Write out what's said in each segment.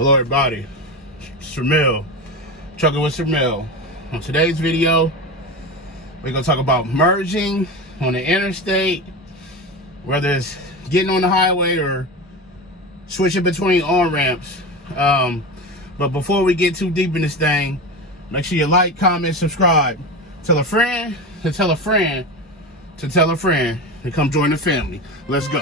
Hello everybody, Sir Mel, Trucking with Sir Mel. On today's video, we're gonna talk about merging on the interstate, whether it's getting on the highway or switching between on-ramps. But before we get too deep in this thing, make sure you like, comment, subscribe. Tell a friend to tell a friend to tell a friend to come join the family. Let's go.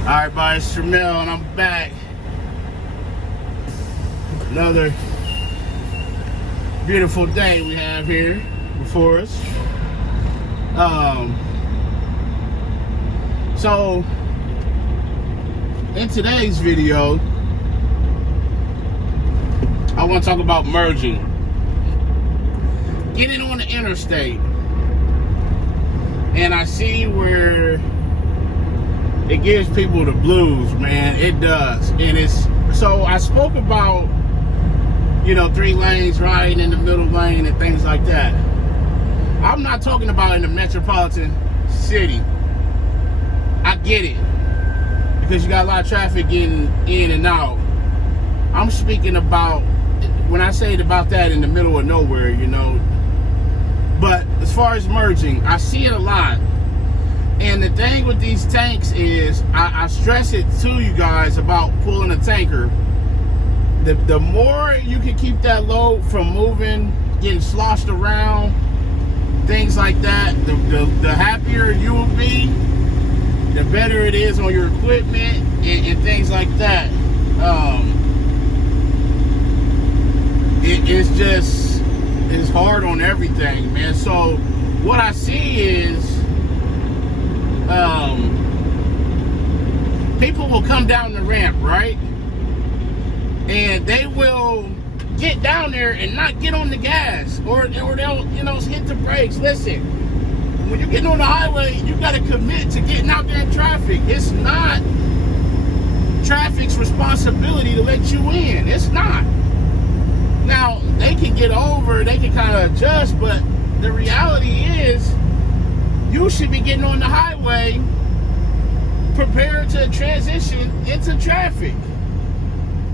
Alright, everybody, it's Sir Mel, and I'm back. Another beautiful day we have here before us. So in today's video, I want to talk about merging. Getting on the interstate. And I see where it gives people the blues, man. It does. And it's, so I spoke about, you know, 3 lanes, riding in the middle lane and things like that. I'm not talking about in the metropolitan city. I get it, because you got a lot of traffic getting in and out. I'm speaking about, when I say about that, in the middle of nowhere, you know. But as far as merging, I see it a lot. And the thing with these tanks is, I stress it to you guys about pulling a tanker. The more you can keep that load from moving, getting sloshed around, things like that, the happier you will be, the better it is on your equipment and things like that. It's hard on everything, man. So what I see is, people will come down the ramp, right? And they will get down there and not get on the gas, or they'll, you know, hit the brakes. Listen, when you're getting on the highway, you got to commit to getting out there in traffic. It's not traffic's responsibility to let you in. It's not. Now, they can get over, they can kind of adjust, but the reality is, you should be getting on the highway prepared to transition into traffic.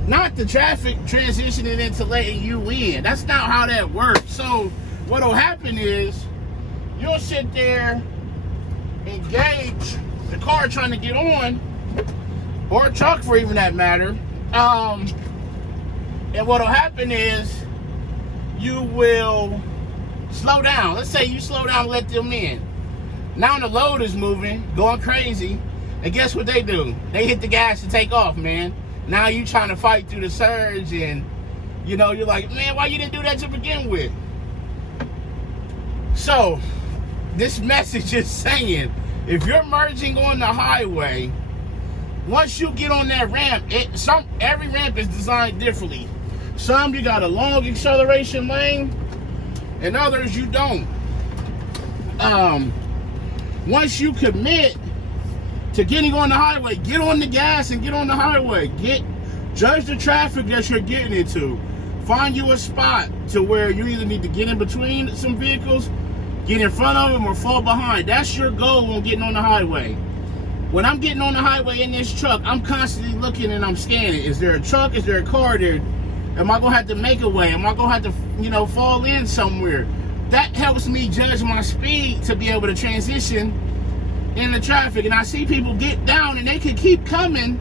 Not the traffic transitioning into letting you in. That's not how that works. So what'll happen is, you'll sit there, engage the car trying to get on, or a truck for even that matter. And what'll happen is, you will slow down. Let's say you slow down and let them in. Now the load is moving, going crazy, and guess what they do? They hit the gas to take off, man. Now you trying to fight through the surge, and you know, you're like, man, why you didn't do that to begin with? So this message is saying, if you're merging on the highway, once you get on that ramp, every ramp is designed differently. Some you got a long acceleration lane, and others you don't. Once you commit to getting on the highway, get on the gas and get on the highway. Judge the traffic that you're getting into. Find you a spot to where you either need to get in between some vehicles, get in front of them, or fall behind. That's your goal on getting on the highway. When I'm getting on the highway in this truck, I'm constantly looking and I'm scanning. Is there a truck? Is there a car there? Am I gonna have to make a way? Am I gonna have to, you know, fall in somewhere? That helps me judge my speed to be able to transition in the traffic, and I see people get down and they can keep coming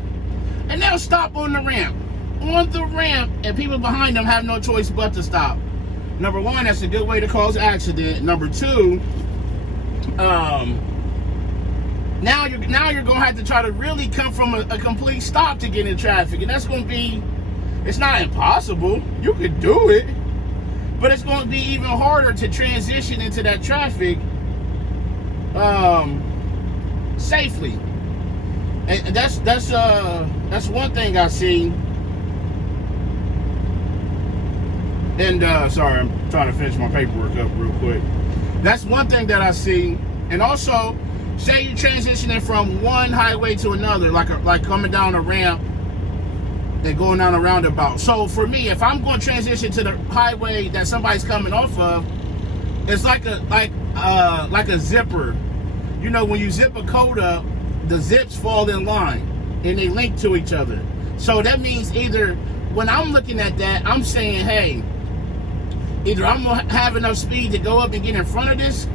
and they'll stop on the ramp. And people behind them have no choice but to stop. Number one, that's a good way to cause accident. Number two, now you're gonna have to try to really come from a complete stop to get in traffic, and that's gonna be, it's not impossible, you could do it, but it's gonna be even harder to transition into that traffic safely. And that's one thing I see. And sorry, I'm trying to finish my paperwork up real quick. That's one thing that I see. And also, say you're transitioning from one highway to another, like coming down a ramp and going down a roundabout. So for me, if I'm going to transition to the highway that somebody's coming off of, it's like a zipper. You know, when you zip a coat up, the zips fall in line and they link to each other. So that means either when I'm looking at that, I'm saying, hey, either I'm gonna have enough speed to go up and get in front of this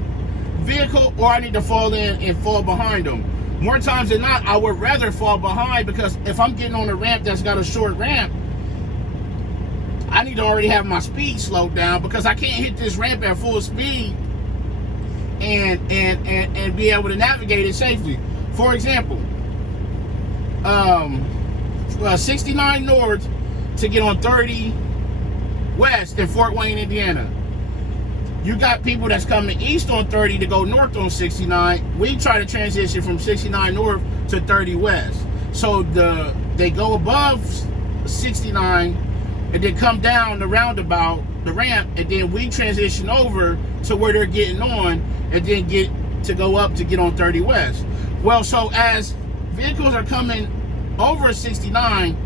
vehicle, or I need to fall in and fall behind them. More times than not, I would rather fall behind, because if I'm getting on a ramp that's got a short ramp, I need to already have my speed slowed down, because I can't hit this ramp at full speed and be able to navigate it safely. For example, 69 North to get on 30 West in Fort Wayne, Indiana. You got people that's coming east on 30 to go north on 69. We try to transition from 69 North to 30 West. So they go above 69 and then come down the roundabout, the ramp, and then we transition over to where they're getting on and then get to go up to get on 30 West. Well, so as vehicles are coming over 69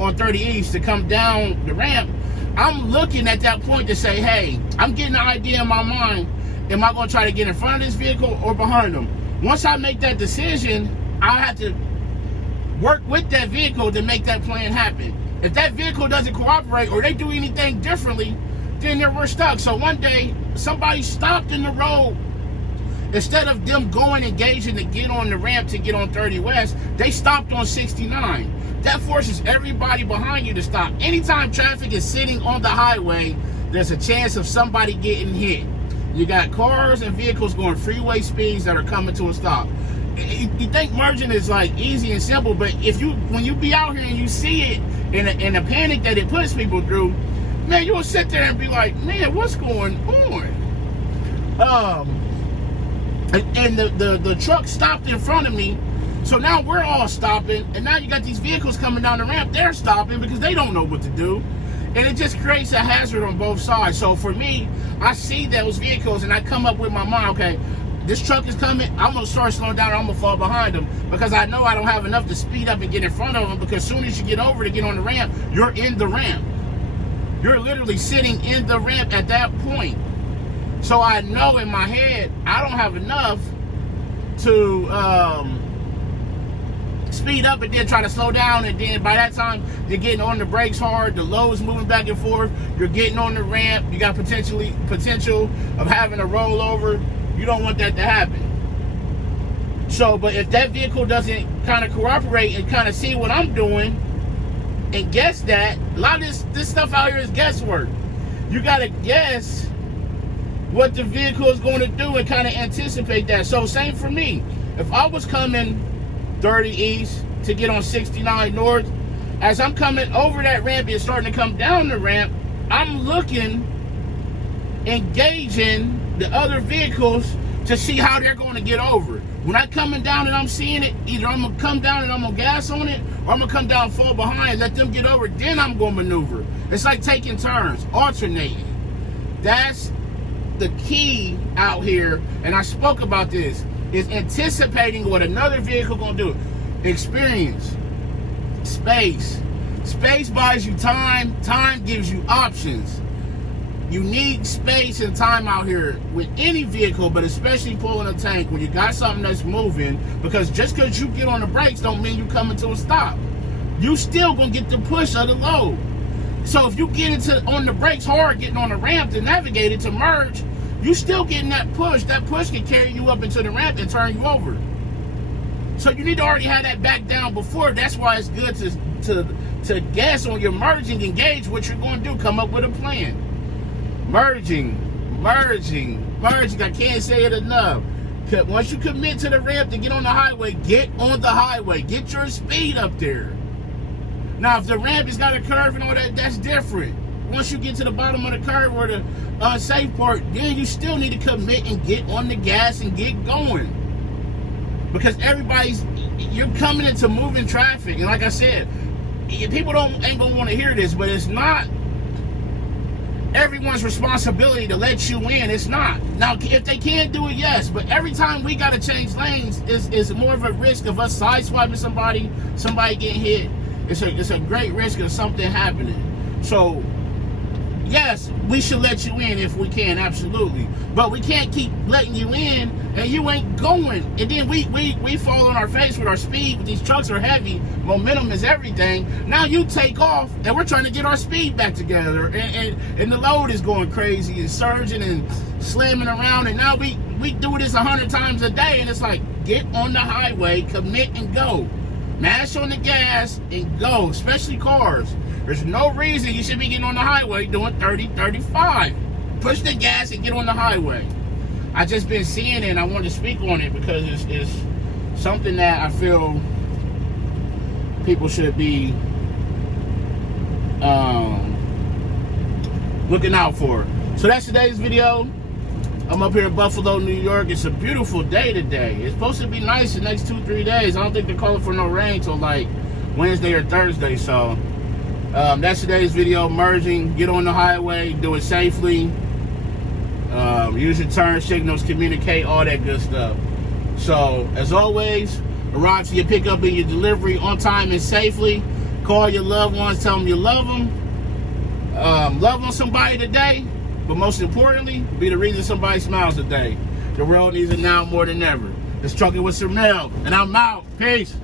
on 30 East to come down the ramp, I'm looking at that point to say, hey, I'm getting an idea in my mind. Am I going to try to get in front of this vehicle or behind them? Once I make that decision, I have to work with that vehicle to make that plan happen. If that vehicle doesn't cooperate or they do anything differently, then we're stuck. So one day, somebody stopped in the road. Instead of them going engaging to get on the ramp to get on 30 West, they stopped on 69. That forces everybody behind you to stop. Anytime traffic is sitting on the highway, there's a chance of somebody getting hit. You got cars and vehicles going freeway speeds that are coming to a stop. You think merging is like easy and simple, but when you be out here and you see it in the panic that it puts people through, man, you'll sit there and be like, man, what's going on? And the truck stopped in front of me, so now we're all stopping, and now you got these vehicles coming down the ramp, they're stopping because they don't know what to do, and it just creates a hazard on both sides. So for me, I see those vehicles and I come up with my mind, okay, this truck is coming, I'm gonna start slowing down, or I'm gonna fall behind them, because I know I don't have enough to speed up and get in front of them, because as soon as you get over to get on the ramp, you're in the ramp. You're literally sitting in the ramp at that point. So I know in my head, I don't have enough to speed up and then try to slow down, and then by that time, you're getting on the brakes hard, the load is moving back and forth, you're getting on the ramp, you got potential of having a rollover. You don't want that to happen. So, but if that vehicle doesn't kind of cooperate and kind of see what I'm doing and guess that, a lot of this stuff out here is guesswork. You got to guess what the vehicle is going to do and kind of anticipate that. So same for me. If I was coming 30 East to get on 69 North, as I'm coming over that ramp and starting to come down the ramp, I'm looking, engaging the other vehicles to see how they're going to get over. When I'm coming down and I'm seeing it, either I'm going to come down and I'm going to gas on it, or I'm going to come down, fall behind, let them get over, then I'm going to maneuver. It's like taking turns, alternating. That's the key out here, and I spoke about this, is anticipating what another vehicle gonna do. Experience, space buys you time gives you options. You need space and time out here with any vehicle, but especially pulling a tank when you got something that's moving, because just because you get on the brakes don't mean you coming to a stop. You still gonna get the push of the load. So if you get on the brakes hard, getting on the ramp to navigate it, to merge, you still getting that push. That push can carry you up into the ramp and turn you over. So you need to already have that back down before. That's why it's good to guess on your merging, engage what you're going to do, come up with a plan. Merging. I can't say it enough. Once you commit to the ramp to get on the highway, get on the highway. Get your speed up there. Now, if the ramp has got a curve and all that, that's different. Once you get to the bottom of the curve or the unsafe part, then you still need to commit and get on the gas and get going. Because you're coming into moving traffic. And like I said, people ain't gonna want to hear this, but it's not everyone's responsibility to let you in. It's not. Now, if they can't do it, yes, but every time we gotta change lanes is more of a risk of us sideswiping somebody getting hit. It's a great risk of something happening. So yes, we should let you in if we can, absolutely. But we can't keep letting you in and you ain't going. And then we fall on our face with our speed. These trucks are heavy. Momentum is everything. Now you take off and we're trying to get our speed back together. And the load is going crazy and surging and slamming around. And now we do this 100 times a day. And it's like, get on the highway, commit and go. Mash on the gas and go, especially cars. There's no reason you should be getting on the highway doing 30, 35. Push the gas and get on the highway. I just been seeing it and I wanted to speak on it because it's something that I feel people should be looking out for. So that's today's video. I'm up here in Buffalo, New York. It's a beautiful day today. It's supposed to be nice the next 2-3 days. I don't think they're calling for no rain till like Wednesday or Thursday. So that's today's video. Merging, get on the highway, do it safely. Use your turn signals, communicate, all that good stuff. So as always, arrive to your pickup and your delivery on time and safely. Call your loved ones, tell them you love them. Love on somebody today. But most importantly, be the reason somebody smiles today. The world needs it now more than ever. It's Trucking with Sir Mel, and I'm out. Peace.